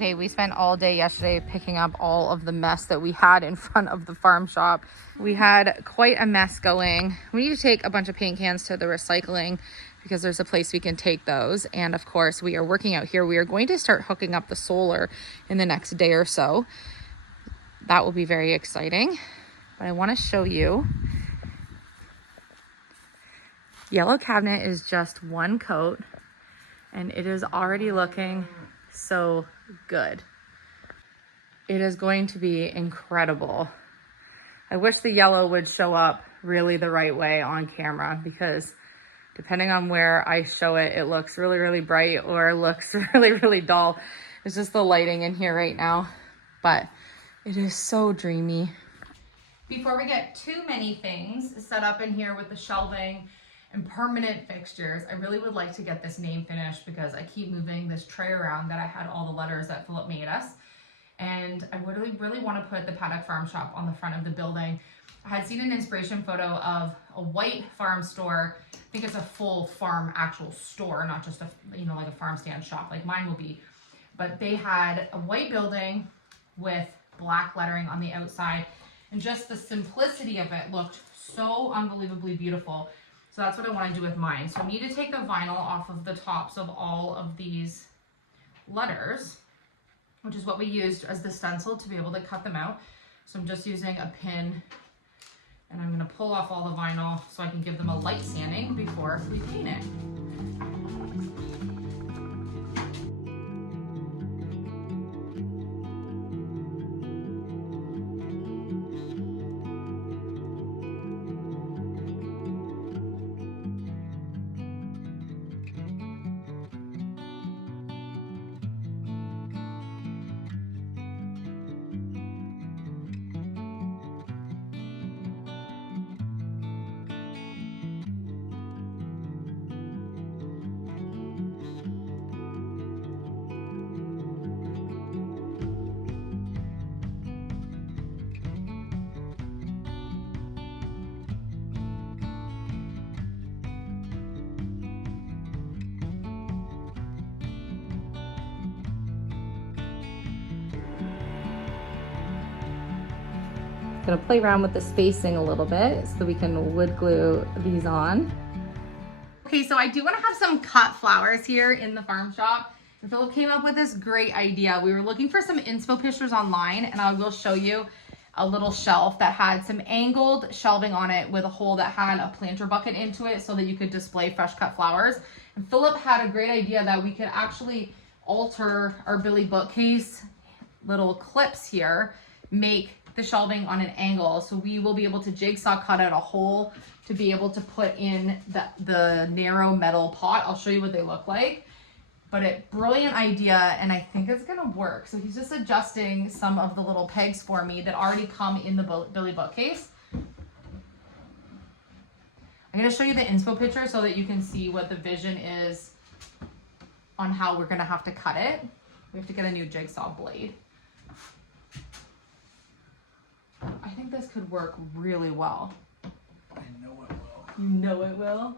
Okay, we spent all day yesterday picking up all of the mess that we had in front of the farm shop. We had quite a mess going. We need to take a bunch of paint cans to the recycling because there's a place we can take those. And of course, we are working out here. We are going to start hooking up the solar in the next day or so. That will be very exciting. But I want to show you. Yellow cabinet is just one coat and it is already looking so good. It is going to be incredible. I wish the yellow would show up really the right way on camera, because depending on where I show it, it looks really, really bright or looks really, really dull. It's just the lighting in here right now, but it is so dreamy. Before we get too many things set up in here with the shelving and permanent fixtures, I really would like to get this name finished, because I keep moving this tray around that I had all the letters that Philip made us. And I really want to put the Paddock Farm Shop on the front of the building. I had seen an inspiration photo of a white farm store. I think it's a full farm actual store, not just a, like a farm stand shop like mine will be. But they had a white building with black lettering on the outside, and just the simplicity of it looked so unbelievably beautiful. So that's what I want to do with mine. So I need to take the vinyl off of the tops of all of these letters, which is what we used as the stencil to be able to cut them out. So I'm just using a pin, and I'm going to pull off all the vinyl so I can give them a light sanding before we paint it. Gonna play around with the spacing a little bit so we can wood glue these on. Okay, so I do want to have some cut flowers here in the farm shop. And Philip came up with this great idea. We were looking for some inspo pictures online, and I will show you a little shelf that had some angled shelving on it with a hole that had a planter bucket into it so that you could display fresh cut flowers. And Philip had a great idea that we could actually alter our Billy bookcase little clips here, make the shelving on an angle, so we will be able to jigsaw cut out a hole to be able to put in the narrow metal pot. I'll show you what they look like, but a brilliant idea, and I think it's gonna work. So he's just adjusting some of the little pegs for me that already come in the Billy bookcase. I'm gonna show you the inspo picture so that you can see what the vision is on how we're gonna have to cut it. We have to get a new jigsaw blade. I think this could work really well. I know it will. You know it will?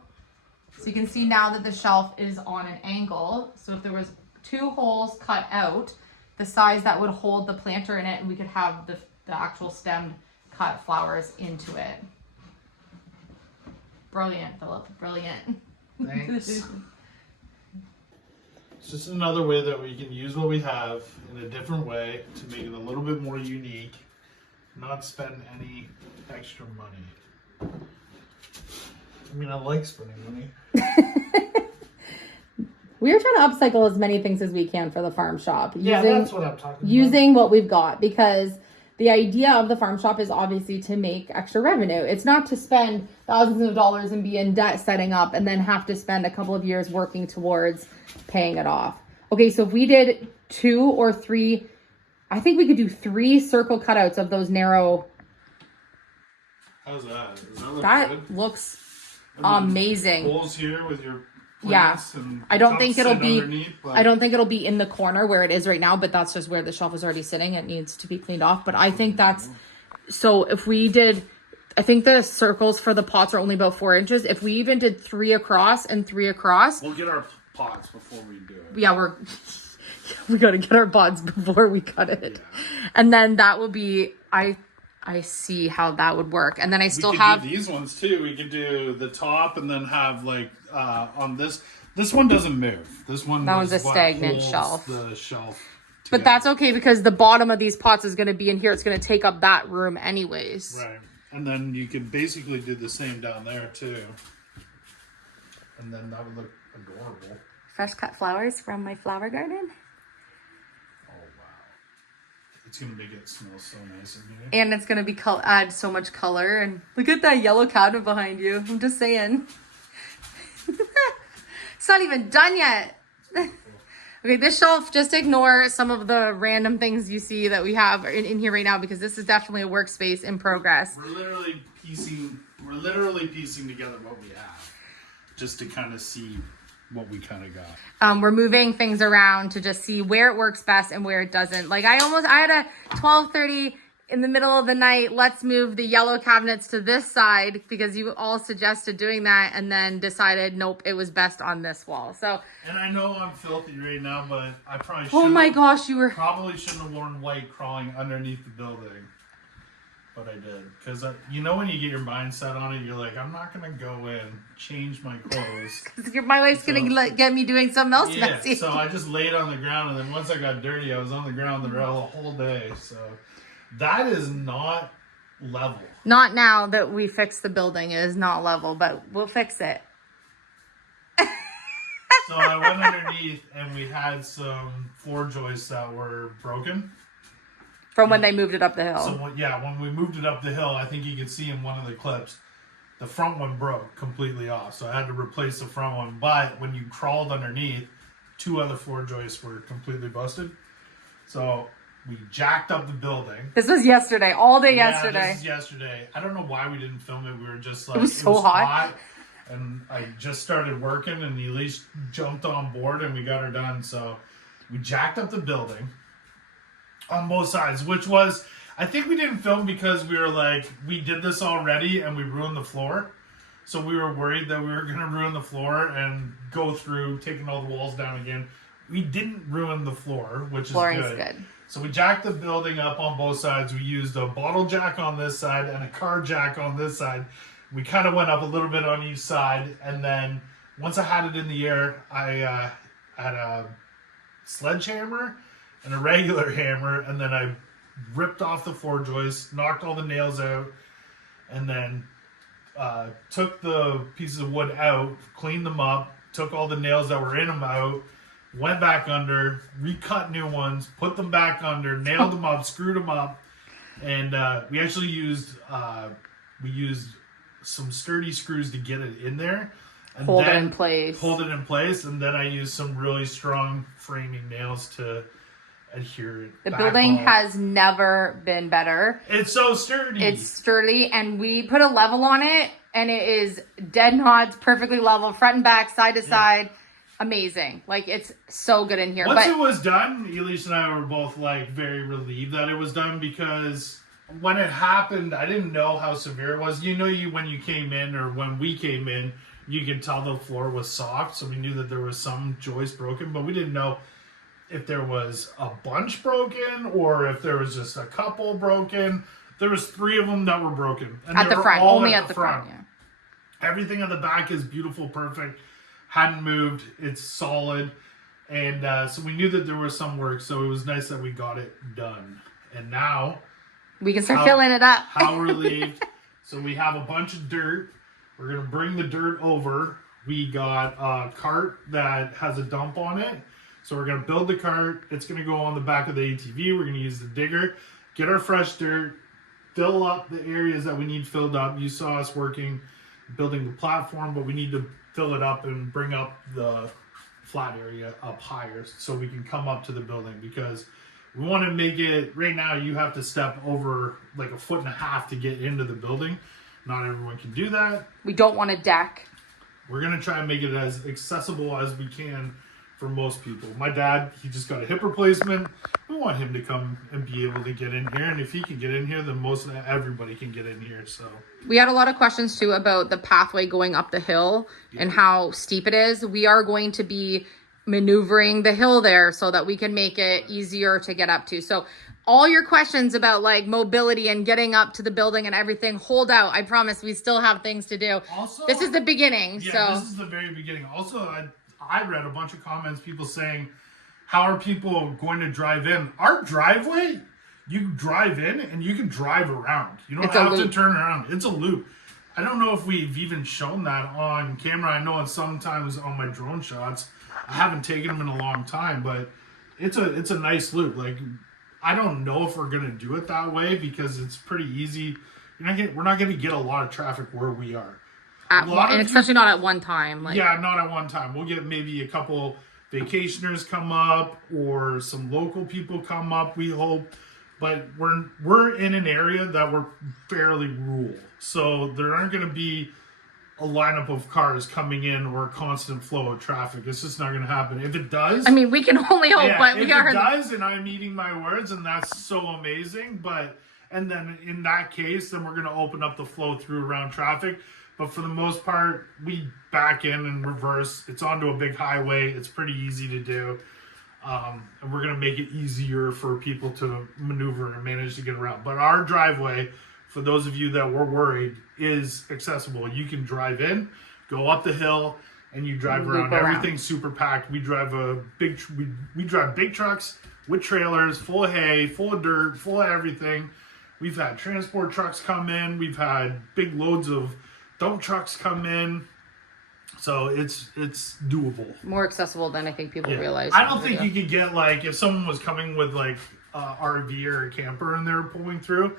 So you can see now that the shelf is on an angle. So if there was 2 holes cut out, the size that would hold the planter in it, and we could have the actual stemmed cut flowers into it. Brilliant, Philip, brilliant. Thanks. It's just another way that we can use what we have in a different way to make it a little bit more unique. Not spend any extra money. I mean, I like spending money. We are trying to upcycle as many things as we can for the farm shop. That's what I'm talking about. Using what we've got, because the idea of the farm shop is obviously to make extra revenue. It's not to spend thousands of dollars and be in debt setting up and then have to spend a couple of years working towards paying it off. Okay, so if we did 2 or 3, I think we could do 3 circle cutouts of those narrow. How's that? Does that look That good? looks amazing. Holes here with your Yeah, and I don't think it'll be. But I don't think it'll be in the corner where it is right now. But that's just where the shelf is already sitting. It needs to be cleaned off. But I think that's. So if we did, I think the circles for the pots are only about 4 inches. If we even did 3 across and 3 across. We'll get our pots before we do it. Yeah, We got to get our pods before we cut it. Yeah. And then that will be, I see how that would work. And then I still we could have do these ones too. We could do the top and then have like on this one doesn't move. This one That one's a what stagnant holds shelf. The shelf. But together. that's okay because the bottom of these pots is going to be in here. It's going to take up that room anyways. Right. And then you could basically do the same down there too. And then that would look adorable. Fresh cut flowers from my flower garden. Oh wow. It's gonna make it smell so nice in here. And it's going to be add so much color. And look at that yellow cabinet behind you. I'm just saying. It's not even done yet. Okay, this shelf, just ignore some of the random things you see that we have in here right now because this is definitely a workspace in progress. We're literally piecing together what we have just to kind of see what we kind of got. We're moving things around to just see where it works best and where it doesn't. Like I had a 12:30 in the middle of the night, let's move the yellow cabinets to this side because you all suggested doing that and then decided, nope, it was best on this wall. So, and I know I'm filthy right now, but I probably oh my gosh, probably shouldn't have worn white crawling underneath the building. But I did. Because you know when you get your mind set on it, you're like, I'm not going to go in, change my clothes. Because my wife's going to get me doing something else messy. So I just laid on the ground, and then once I got dirty, I was on the ground the whole day. So that is not level. Not now that we fixed the building. It is not level, but we'll fix it. So I went underneath, and we had some floor joists that were broken. From when they moved it up the hill. So when we moved it up the hill, I think you can see in one of the clips, the front one broke completely off. So I had to replace the front one. But when you crawled underneath, 2 other floor joists were completely busted. So we jacked up the building. This was yesterday, all day yesterday. This is yesterday. I don't know why we didn't film it. We were just like, it was so hot. And I just started working, and Elysia jumped on board, and we got her done. So we jacked up the building on both sides, which was, I think we didn't film because we were like, we did this already and we ruined the floor. So we were worried that we were going to ruin the floor and go through taking all the walls down again. We didn't ruin the floor, which is good. So we jacked the building up on both sides. We used a bottle jack on this side and a car jack on this side. We kind of went up a little bit on each side. And then once I had it in the air, I had a sledgehammer and a regular hammer, and then I ripped off the floor joists, knocked all the nails out, and then took the pieces of wood out, cleaned them up, took all the nails that were in them out, went back under, recut new ones, put them back under, nailed them up, screwed them up, and we actually used some sturdy screws to get it in there. And hold it in place, and then I used some really strong framing nails to adhere it. The building has never been better. It's so sturdy. It's sturdy, and we put a level on it, and it is dead nods, perfectly level, front and back, side to side. Amazing. Like, it's so good in here. Once it was done, Elysia and I were both like very relieved that it was done, because when it happened, I didn't know how severe it was. You know, when you came in, or when we came in, you could tell the floor was soft, so we knew that there was some joist broken, but we didn't know if there was a bunch broken or if there was just a couple broken. There was 3 of them that were broken. And at the front, only at the front. Yeah. Everything at the back is beautiful, perfect. Hadn't moved. It's solid. And so we knew that there was some work, so it was nice that we got it done. And now we can start filling it up. How relieved. So we have a bunch of dirt. We're going to bring the dirt over. We got a cart that has a dump on it. So we're going to build the cart. It's going to go on the back of the ATV. We're going to use the digger, get our fresh dirt, fill up the areas that we need filled up. You saw us working, building the platform, but we need to fill it up and bring up the flat area up higher so we can come up to the building, because we want to make it, right now you have to step over like 1.5 feet to get into the building. Not everyone can do that. We don't want a deck. We're going to try and make it as accessible as we can for most people. My dad, he just got a hip replacement. We want him to come and be able to get in here. And if he can get in here, then everybody can get in here. So we had a lot of questions too about the pathway going up the hill and how steep it is. We are going to be maneuvering the hill there so that we can make it easier to get up to. So all your questions about like mobility and getting up to the building and everything, hold out. I promise we still have things to do. Also, this is the beginning. Yeah, this is the very beginning. Also, I read a bunch of comments, people saying, how are people going to drive in? Our driveway, you drive in and you can drive around. You don't have to turn around. It's a loop. I don't know if we've even shown that on camera. I know it's sometimes on my drone shots. I haven't taken them in a long time, but it's a nice loop. Like, I don't know if we're gonna do it that way because it's pretty easy. We're not gonna get a lot of traffic where we are. And especially not at one time. Like, yeah, not at one time. We'll get maybe a couple vacationers come up or some local people come up, we hope. But we're in an area that we're fairly rural. So there aren't going to be a lineup of cars coming in or a constant flow of traffic. It's just not going to happen. If it does... I mean, we can only hope, but we are... If it does, and I'm eating my words, and that's so amazing. And then in that case, then we're going to open up the flow through around traffic. But for the most part, we back in and reverse. It's onto a big highway. It's pretty easy to do. And we're going to make it easier for people to maneuver and manage to get around. But our driveway, for those of you that were worried, is accessible. You can drive in, go up the hill, and you drive around. Everything's super packed. We drive we drive big trucks with trailers, full of hay, full of dirt, full of everything. We've had transport trucks come in. We've had big loads of dump trucks come in. So it's doable. More accessible than I think people realize. I don't think you could get, like, if someone was coming with like RV or a camper and they're pulling through,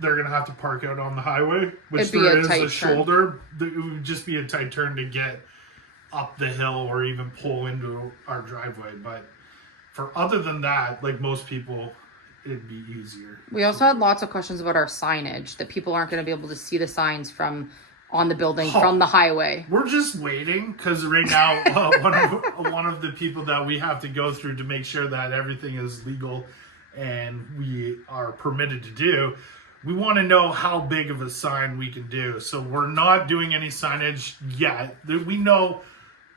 they're gonna have to park out on the highway, which there is a shoulder. It would just be a tight turn to get up the hill or even pull into our driveway. But for other than that, like most people, it'd be easier. We also had lots of questions about our signage, that people aren't going to be able to see the signs from on the building from the highway. We're just waiting because right now one of the people that we have to go through to make sure that everything is legal and we are permitted to do, we want to know how big of a sign we can do. So we're not doing any signage yet. We know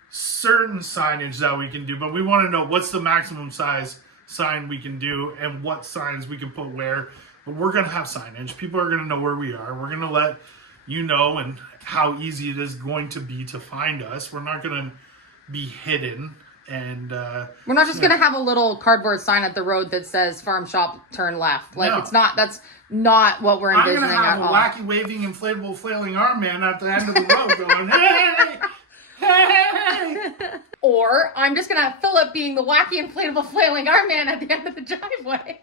certain signage that we can do, but we want to know what's the maximum size sign we can do and what signs we can put where. But we're going to have signage. People are going to know where we are. We're going to let you know and how easy it is going to be to find us. We're not going to be hidden. And we're not just going to have a little cardboard sign at the road that says farm shop, turn left. Like, no. That's not what we're envisioning at all. I'm going to have a wacky waving inflatable flailing arm man at the end of the road going, hey, hey. Or I'm just going to have Philip being the wacky inflatable flailing arm man at the end of the driveway.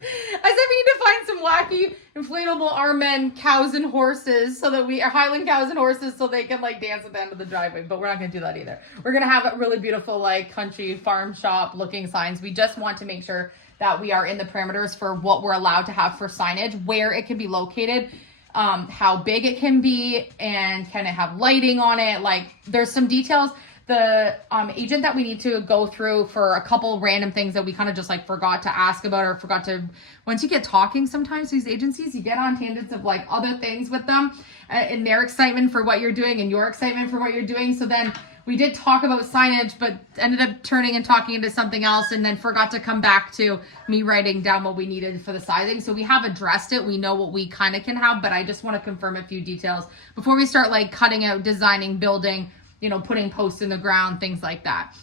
I said we need to find some wacky inflatable arm men, cows and horses, so that we are Highland cows and horses, so they can like dance at the end of the driveway. But we're not going to do that either. We're going to have a really beautiful like country farm shop looking signs. We just want to make sure that we are in the parameters for what we're allowed to have for signage, where it can be located, how big it can be, and can it have lighting on it. Like, there's some details. The agent that we need to go through for a couple random things that we kind of just like forgot to ask about, or forgot to, once you get talking sometimes these agencies, you get on tangents of like other things with them and their excitement for what you're doing and your excitement for what you're doing. So then we did talk about signage, but ended up turning and talking into something else, and then forgot to come back to me writing down what we needed for the sizing. So we have addressed it. We know what we kind of can have, but I just want to confirm a few details before we start like cutting out, designing, building, you know, putting posts in the ground, things like that.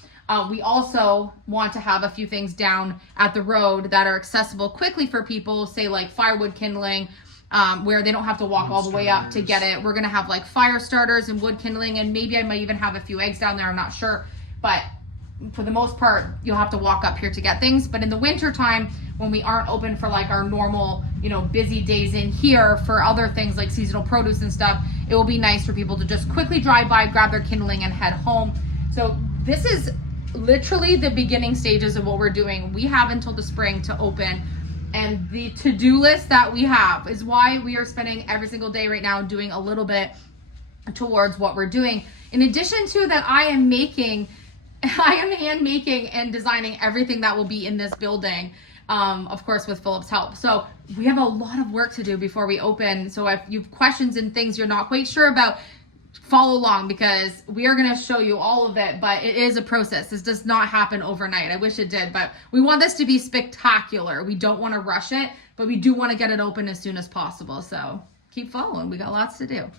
We also want to have a few things down at the road that are accessible quickly for people, say like firewood kindling, where they don't have to walk all the way up to get it. We're going to have like fire starters and wood kindling, and maybe I might even have a few eggs down there. I'm not sure. But for the most part, you'll have to walk up here to get things. But in the winter time, when we aren't open for like our normal, you know, busy days in here for other things like seasonal produce and stuff, it will be nice for people to just quickly drive by, grab their kindling and head home. So this is literally the beginning stages of what we're doing. We have until the spring to open, and the to-do list that we have is why we are spending every single day right now doing a little bit towards what we're doing. In addition to that, I am hand making and designing everything that will be in this building. Of course, with Philip's help. So we have a lot of work to do before we open. So if you have questions and things you're not quite sure about, follow along because we are going to show you all of it, but it is a process. This does not happen overnight. I wish it did, but we want this to be spectacular. We don't want to rush it, but we do want to get it open as soon as possible. So keep following. We got lots to do.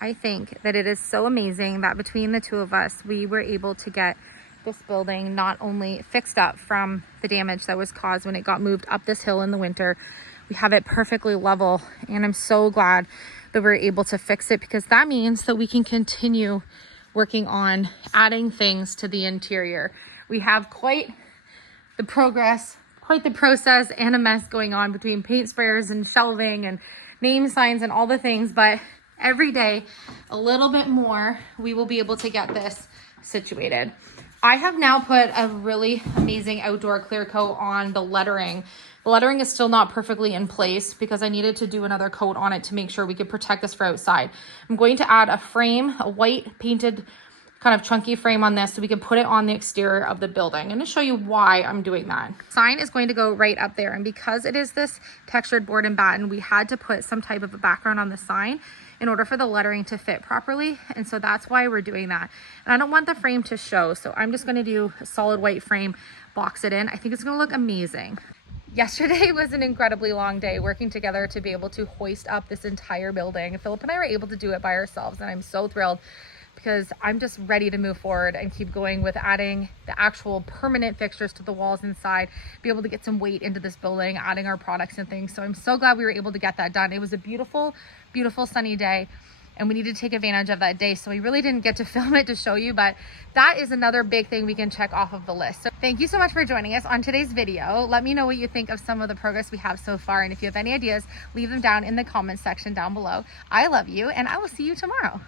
I think that it is so amazing that between the two of us, we were able to get this building not only fixed up from the damage that was caused when it got moved up this hill in the winter, we have it perfectly level, and I'm so glad that we're able to fix it because that means that we can continue working on adding things to the interior. We have quite the process and a mess going on between paint sprayers and shelving and name signs and all the things, but every day a little bit more, we will be able to get this situated. I have now put a really amazing outdoor clear coat on the lettering. The lettering is still not perfectly in place because I needed to do another coat on it to make sure we could protect this for outside. I'm going to add a frame, a white painted kind of chunky frame on this so we can put it on the exterior of the building. I'm going to show you why I'm doing that. Sign is going to go right up there, and because it is this textured board and batten, we had to put some type of a background on the sign in order for the lettering to fit properly, and so that's why we're doing that. And I don't want the frame to show, so I'm just going to do a solid white frame, box it in. I think it's going to look amazing. Yesterday was an incredibly long day working together to be able to hoist up this entire building. Philip and I were able to do it by ourselves, and I'm so thrilled because I'm just ready to move forward and keep going with adding the actual permanent fixtures to the walls inside, be able to get some weight into this building, adding our products and things. So I'm so glad we were able to get that done. It was a beautiful, beautiful sunny day, and we need to take advantage of that day. So we really didn't get to film it to show you, but that is another big thing we can check off of the list. So thank you so much for joining us on today's video. Let me know what you think of some of the progress we have so far. And if you have any ideas, leave them down in the comments section down below. I love you, and I will see you tomorrow.